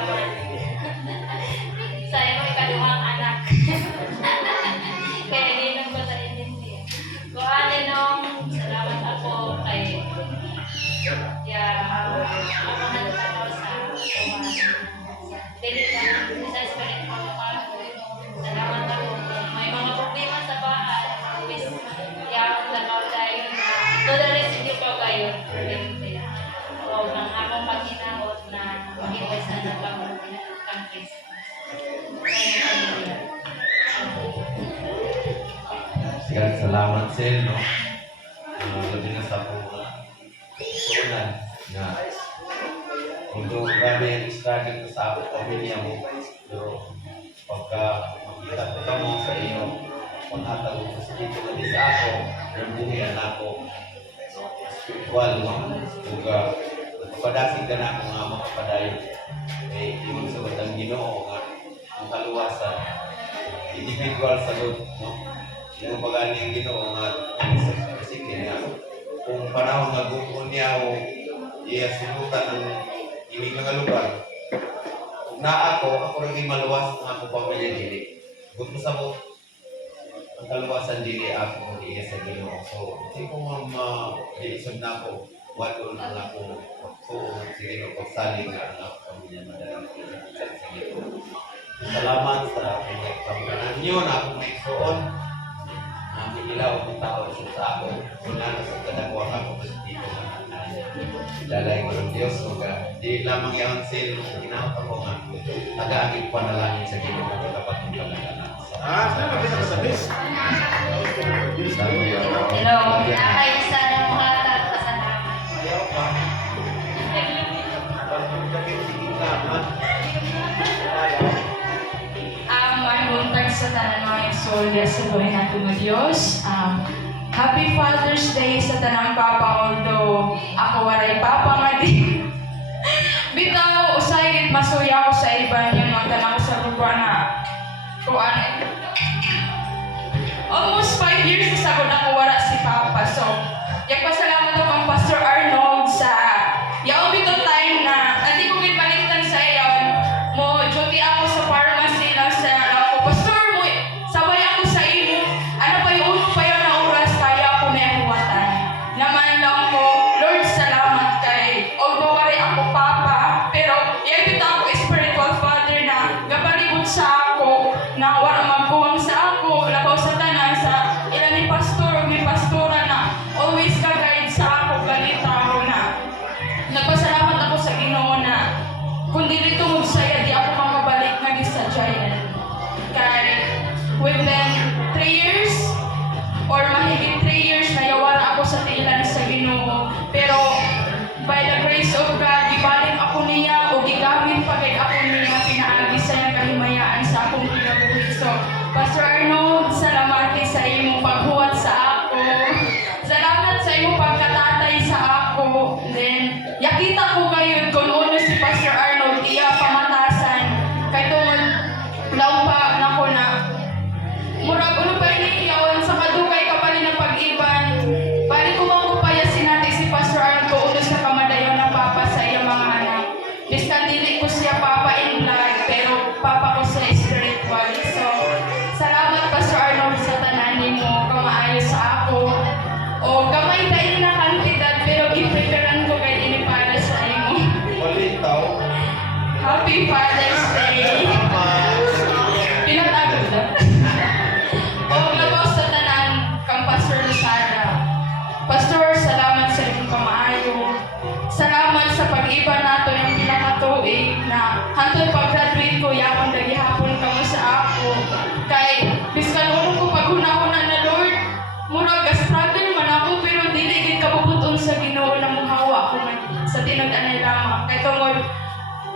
salamat. Sa iyong ikaduhang anak. Kaya di nang ko sa intindihan. Kung ano nung salamat ako kay ako natataw sa dili ka sa spirit mo salamat ako kung may mga problema sa bahay always lagaw tayo na tolerance hindi ko kayo o ang akong paghinahot na mag-iwas na nagkamot kang Kristo. Salamat sa inyo. Labi na sa akong suunan na although grabe ang struggle ko sa akong pamilya mo, pero pagka makita ko ka mo sa iyo, paghatag ko sa dito na sa ako, yung buhian ako, spiritual, no? Kung padasig ka na ako nga makapadayon, eh, yung sa batang Ginoo nga, ang kaluwasan, individual sagot, no? Yung pag-aling Ginoo nga, sige nga, kung panahon nga bukon niya o sinutan ng ibig mga lugar, kung na ako rin maluwas ng ako pamilya dili. Kung sa mo, ang kaluwasan dili ako iya sa Ginoo. So, hindi ko ma-iisog na ako, wato na ako, sige no, pagsaling nga ang ako pamilya madalang sa Ginoo. Salamat sa pagkakaroon nyo na akong may suon. Ilaw ang tao sa ako. Una sa kadagwang ako positibo na lalay ko ng Diyos. Di lamang yung sale na ginawat ako nga. Nag-aaging panalangin sa Ginoo na dapat ng kamagalan. Saan natin nakasabis? Hello, nakayos na ng mga pasalamat. Ayaw pa. Buntag sa tanan mga soldier sa buhay natin ng Diyos. Happy Father's Day sa tanang papa, although ako waray papa nga di. Bitaw, usay masuya ko sa iba niya mga tanang sa grupo na kuan. Almost 5 years sa sabon ako wala si papa. So, pasalamat ako ang Pastor Arnold sa yaw bitaw time na hindi ko gipalitan sa iyon. Mo duty ako sa pharmacy lang sa Pastor mo, sabay ako sa imo. Ano pa yung uno pa yun na oras kaya ako na ihuwatan. Naman lang ko, Lord, salamat kay although wari ako papa, pero ipita ako spiritual father na gabalibot sa ako, na wala magkuwang sa ako, labaw sa tanan sa ilan ni pastor, may pastora na always ka-guide sa ako, ganito ako na. Nagpasalamat ako sa Ginoo na kung dili tungod saya, di ako makabalik na sa giant. Kaya within 3 years or mahigit 3 years nayawan ako sa tiilan sa Ginoo, pero by the grace of God gibalik ako niya o gigamit pagay ako niya pinaagi sa iyang kahimayaan sa akong kinabuhi. So Pastor Arnold, salamat sa imong paghuwat sa ako, salamat sa imong pagkatatay sa ako. Then yakita ko kayo kung ano si Pastor Arnold iya pamatasan kay tungod lampa na ko na murag ulo pa iniiyawan sa kadugay kapali ng pag-iban. Bali ko mang kupaya sinati si Pastor Arnold ko unos na kamadayon ng papa sa iyang mga anak. Biskan dili ko siya papa in blood, pero papa ko sa spiritual. So, salamat Pastor Arnold sa tanan nimo, kamaayo sa ako. O gamay tayo na kantidad, pero i-preparean ko kay ini para sa imo. Happy Father's Day! Pinatagod na. O labaw sa tanan kang Pastor Lucara. Pastor, salamat sa inyong kamaayo. Salamat sa pag-iba nato yung pinakatuig na hantod pag-graduate ko, yakong nagihapon ka mo sa ako. Kay, biskan ulo ko paghuna-huna na Lord, murag struggle man ako, pero dili gid kabubuton sa Ginoo na muhawa ko sa tinag-anay lamang. Kay tungod,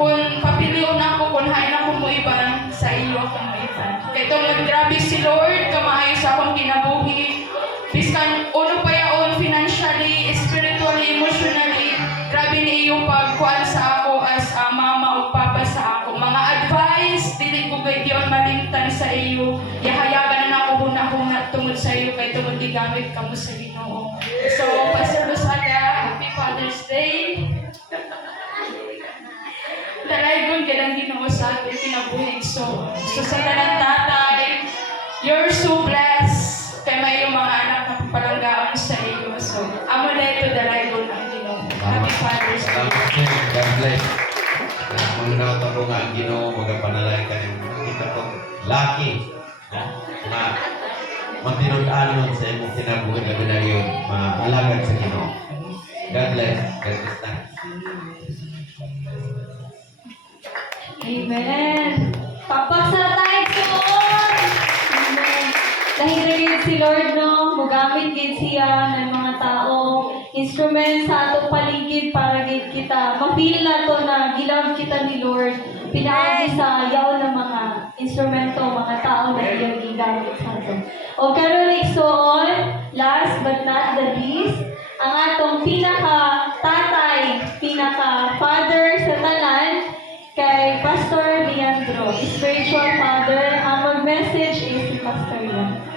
kung papilion ako, kung hain ako mo iban, sa iyo akong maiban. Kay tungod, grabe si Lord, kamaayo sa akong kinabuhi. Biskan uno pa yaon financially, spiritually, emotionally, grabe ni iyong pagkuhan sa ako as mama o papa sa ako. Mga advice, dili ko kay diyon malimtan sa iyo. Yahayagan na ako huna-huna tungod sa iyo, kay tungod gigamit ka mo sa Ginoo. So, Pastor Lusaga, Happy Father's Day. Talaygon ka lang mo sa ating kinabuhi. So sa kanang tatay, you're so blessed. Kaya may yung mga anak na papalanggaan sa iyo. So, amo na ito dalaybon ang Ginoo. Happy Father's Day. Salamat sir. God bless. Mga ko nga ang Ginoo, magapanalay ka rin. Kita ko, lucky. Na matinod-anon sa imong kinabuhi na binayon, maalagad sa Ginoo. God bless. God bless na. Amen. Papaksa tayo suon. Amen. Dahil na yun si Lord, no, mugamit gid siya ng mga tao, instrument sa atong paligid para gid kita. Mapil na to na gilab kita ni Lord. Pinaagi sa yaw ng mga instrumento, mga tao na iyang gigamit sa ato. O karon igsoon, last but not the least, ang atong pinaka-tatay, pinaka-father sa tanan, kay Pastor Leandro, spiritual father. Ang mag-message is si Pastor Leandro.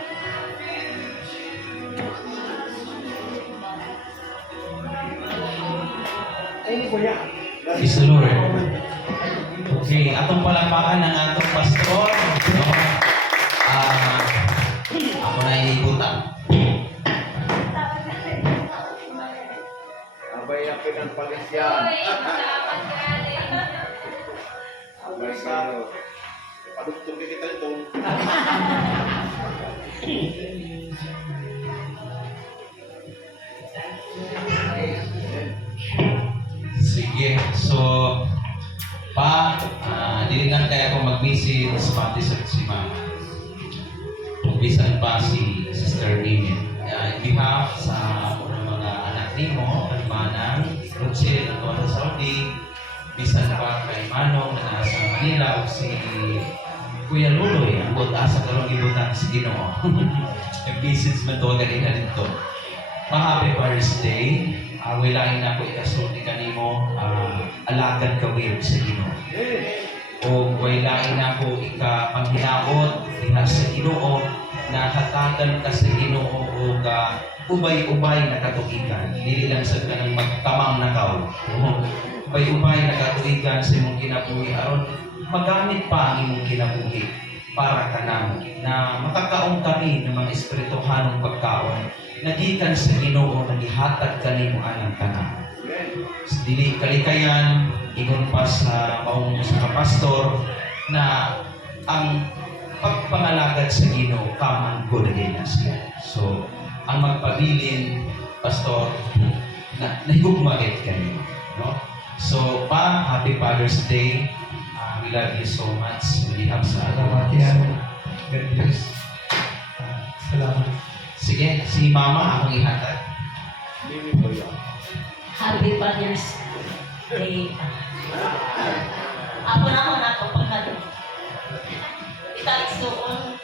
Praise the Lord. Okay, atong palakpakan ng atong pastor. No? Ako na iikutan. Abay na pinagpalisyan. Abay sa padugtong kita ito. Sige, so dili lang kaya ako mag-visit sa baptism si Mama. Magbisan pa si Sister Mimi. In behalf sa mga anak nimo, at manang Rochelle at sa Saudi, bisan pa kay Manong na nasa Manila o si Kuya Luloy, ang buta sa kalong ibutan si Ginoo. Yung visits man to ganina dito. Happy Father's Day. Wilain na ko ikasulti kanimo, alagad ka weird sa Ginoo. O wilain na ko ikapanghinaot diha sa Ginoo, na hatagan ka sa Ginoo o ka ubay-ubay na katuigan. Dili lang sa kanang magtamang nakaw. Ubay-ubay na katuigan sa imong kinabuhi aron magamit pa ang imong kinabuhi para kanamo na makakaon kami ng mga espirituhanong pagkaon nagikan sa Ginoo nagihatag kanimo anang kanamo. Dili kalikayan ingon pa sa maong sa pastor na ang pagpangalagad sa Ginoo kaman ko na siya. So ang magpabilin pastor na nahigugmait kanimo, no? So happy Father's Day. We love you so much. We have sa Salamat yan. God bless. Salamat. Sige, si Mama akong ihatag. Mimi po yan. Happy Father's Day. Ako naman ako pagkado. Itaksuon.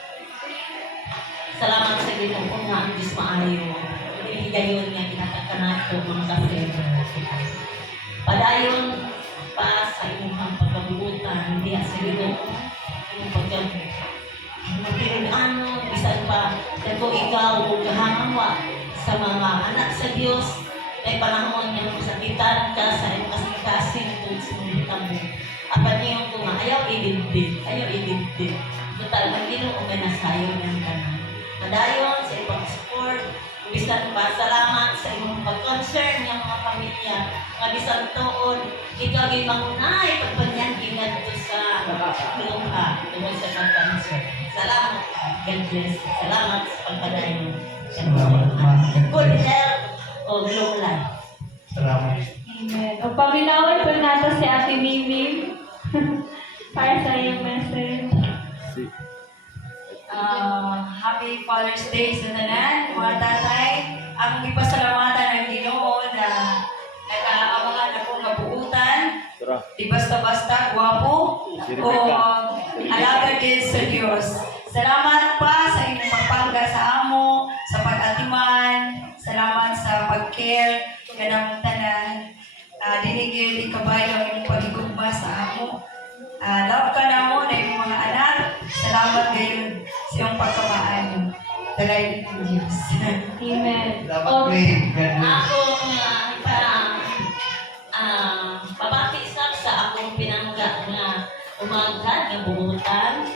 Salamat sa Ginoo nga ang Diyos maayo. Iligayon nga kinataka nato mga ka-friend. Padayon pa sa imong pagkabuutan, diya sa Ginoo. Imong pagkabuutan, bisan pa, kung ikaw o kahangawa sa mga anak sa Diyos, may panahon nga masakitan ka sa iyong kasing-kasing tungkol sa mga tamo. Apan niyo kung ayaw idindig. Total, ang Ginoo may nasayo ng kanan. Padayon sa iyong support, bisan pa, salamat sa iyong pag-concern ng mga pamilya, nga bisan toon, ikaw ay mangunay pagpanyan ingat to sa luha, tungkol sa pag-concern. Salamat, God bless. Salamat sa pagpadayon. Salamat, ma'am. Good health o long life. Salamat. Amen. O paminawan po natin si Ate Mimi para sa iyong message. Happy Father's Day sa tanan, mga tatay. Ang ipasalamatan ng Ginoo na nag-aabangan ako nga buutan. Di basta-basta, gwapo, o alaga din sa Diyos. Salamat pa sa inyong pagpangga sa amo, sa pag-atiman, salamat sa pag-care, kanang tanan. Dinigil, ikabayo ang inyong pagigugma sa amo. Love ka na mo na yung mga anak. Salamat ngayon sa iyong pagkamaan. Dalay ng Diyos. Amen. Salamat, O, Queen. God bless. Ako nga, parang babati sa akong pinangga nga umangkat ng bubutan,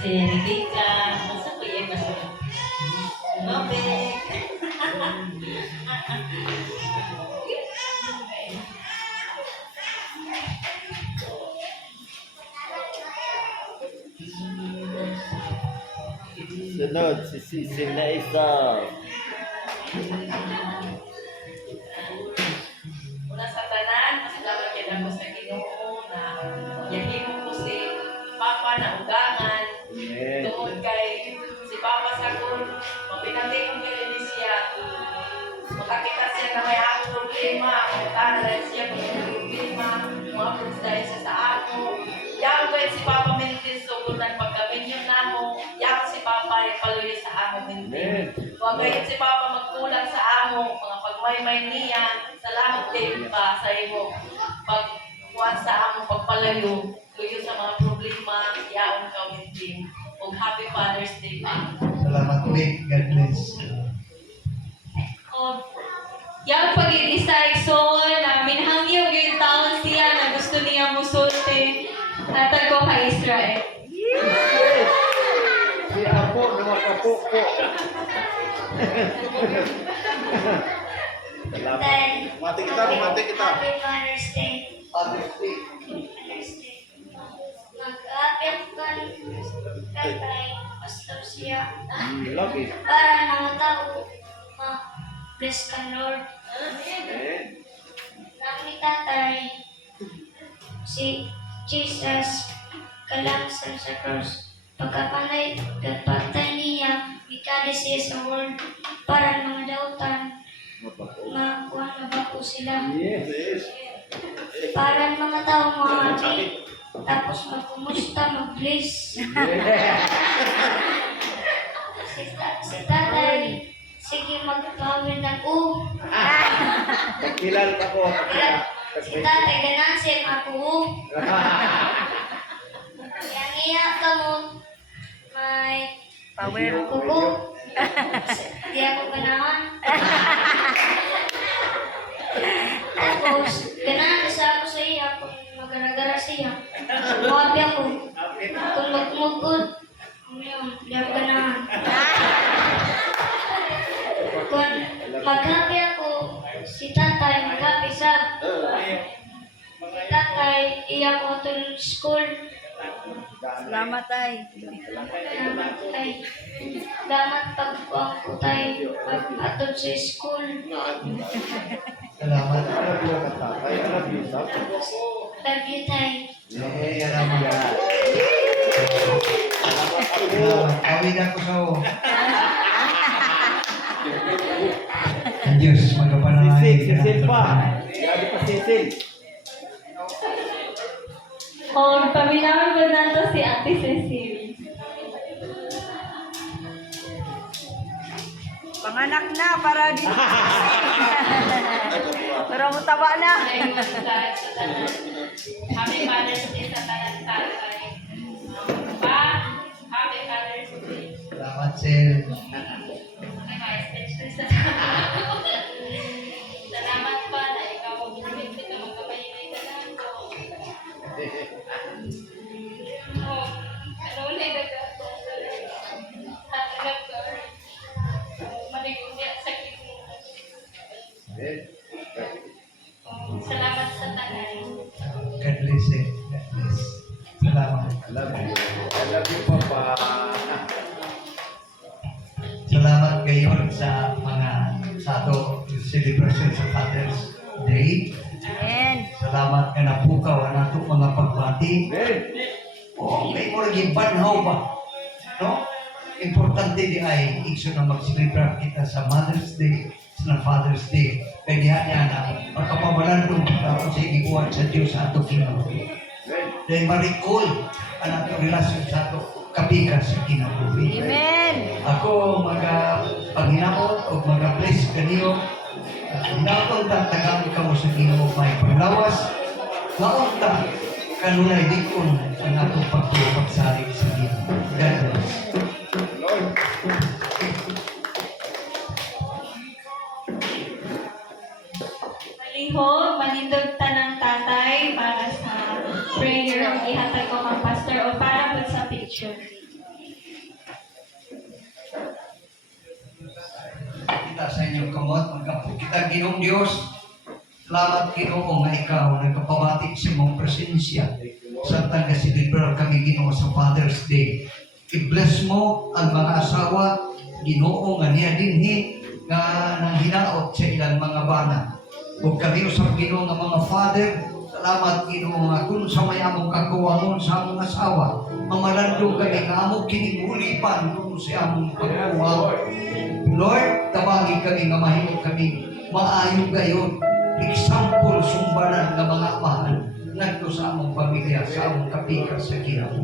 si Rebecca, nasa po yan kasi. Nobek. Sunod, si Sisil na isa. Una sa tanan, masalamat yan ako sa Ginoo na yakin ko si Papa na ugangan. Amen. Tungod kay si Papa sa kun, mapinanting ko kay siya. Makakita siya na may akong problema, makakita siya kung may problema, mga fruits dahil sa ako. Yan ko si Papa Mentis, so kung nagpagkaminyon na mo, yan si Papa ay paluya sa amo Mentis. Huwag kayo si Papa magkulang sa amo, mga pagmaymay niya, salamat kayo pa sa iyo. Pagkuhan sa amo, pagpalayo, luyo sa mga problema, yaon ka Mentis. Huwag Happy Father's Day pa. Salamat ulit. God bless. O, yung pag-i-decide na minhangyo yung taon siya na gusto niya musulti. Hatag ko kay Israel. Si Apo na makapupo. Salamat. Mati kita, mati kita. Happy Father's Day. Father's Day. Father's Day. Mag-apit ka kay Pastor siya. Lagi. Para mga tao ma-bless ka, Lord. Amen. Nami tatay, si Jesus kalangsan sa cross. Pagkapanay, pagpatay niya, ikali siya sa world para mga dautan, mabago sila. Yes. Para mga tao mga happy, tapos magkumusta, mag-bless. Si tatay, sige magpawin ng Kilal ka po. Si tatay, ganansin ako. Yang iyak ka mo, may kuko. Di ako ganahan. Tapos, ganahan sa ako sa iya kung magaragara siya. Mawabi ako. Kung magmugod, di ako ganahan. Kung maghabi ako, si tatay maghabi sa si tatay, iya ko tulong school. Salamat ay. Salamat tay. Salamat pagkuhan ko tay. Atod sa school. Salamat. I love you, sir. Love you tay. Salamat. Salamat. Awin ako sa o. Ang Diyos, magkapanalangin. Sisil pa. Grabe pa Sisil. O, paminawan ko na to si Ate Cecil. Panganak na para di. Pero mutaba na. Happy Father's Day sa tanan tatay. Pa, Happy Father's Day. Salamat, Sel. Salamat pa na ikaw mag-permit ka magkapahinay ka lang ko. Oh, ano ulit ka? Hatagap ka. Maligong niya sa kito. Salamat sa tanan. God bless, eh. God bless. Salamat. I love you. I love you, Papa. Salamat kayo sa mga sa ato celebration sa Father's Day. Amen. Salamat ka na pukaw ang ato mga pagbati. Amen. O, may mo lagi banhaw ba? No? Importante di ay ikso na mag-celebrate kita sa Mother's Day, sa Father's Day. Kaya diha niya na magkapamalan doon ako sa ikuwan sa Diyos sa ato Ginoo. Dahil marikol ang ato relasyon sa ato kapikas sa kinabuhi. Amen. Ako panghinamot o bless kaniyo. Hinaon ta tagang ka mo sa Ginoo may paglawas. Laon ta kanunay dikon ang atong pagsalig sa Ginoo. God bless. Lord. Malihog, manindog tanang tatay para sa prayer dinner ang ihatag ko kang pastor o para po sa picture. Kita sa inyong kamot, magkapo kita Ginoong Diyos. Salamat Ginoo nga ikaw nagpapabati sa imong presensya. Sa taga-celebrar kami Ginoo sa Father's Day. I-bless mo ang mga asawa, Ginoo nga niya dinhi nga nang hinaot sa ilang mga bana. Kung kami usap Ginoo nga mga father, salamat Ginoo nga kung sa may among kakuwamon sa among asawa, mamalandong kami nga among kinimulipan kung sa among pagkuwang. Lord, tawagin kami nga mahimo kami maayo gayon. Example sumbanan ng mga amahan nagto sa among pamilya, sa among kapika sa Ginoo.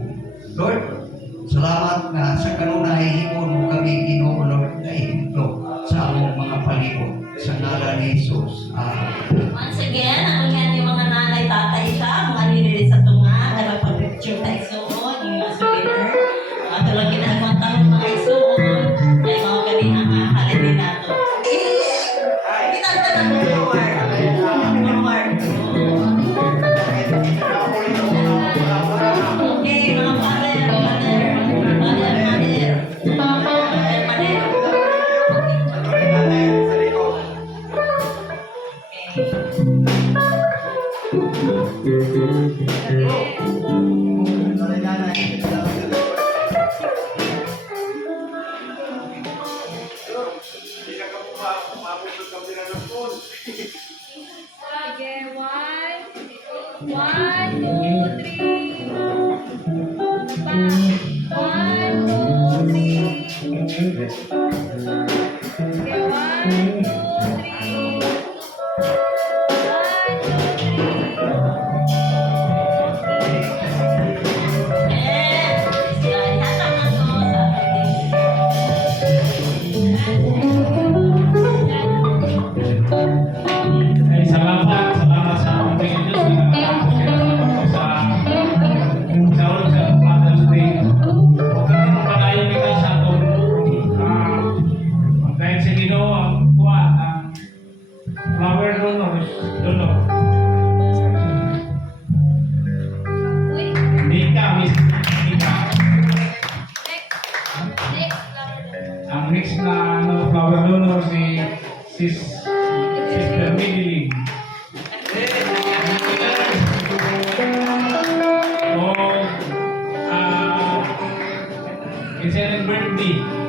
Lord, salamat nga sa kanunay himon mo kami Ginoo Lord na ihintlo sa among mga palibot. Sa ngalan ni Jesus. Amen. Once again, ang yan yung mga nanay, tatay siya, mga nililis sa tunga, nagpapicture tayo suon, yung mga souvenir. Tulad ginagawa tayo mga isuon, ay mga galing ang mga holiday nato. Kinanta na mo, Lord. Lord. Okay, mga father. Okay, one, two, three. One, two, three. Okay, one, two, three. Ay, salamat sa Panginoon Diyos na nakatapos sa ulo sa Father's Day. Huwag ka nang palayo kita sa itong dahil sa Ginoo ang kuha ang flower donors, donor. Nika, Miss Nika. Ang next na flower donor si Sister Midilin. O, it's a birthday.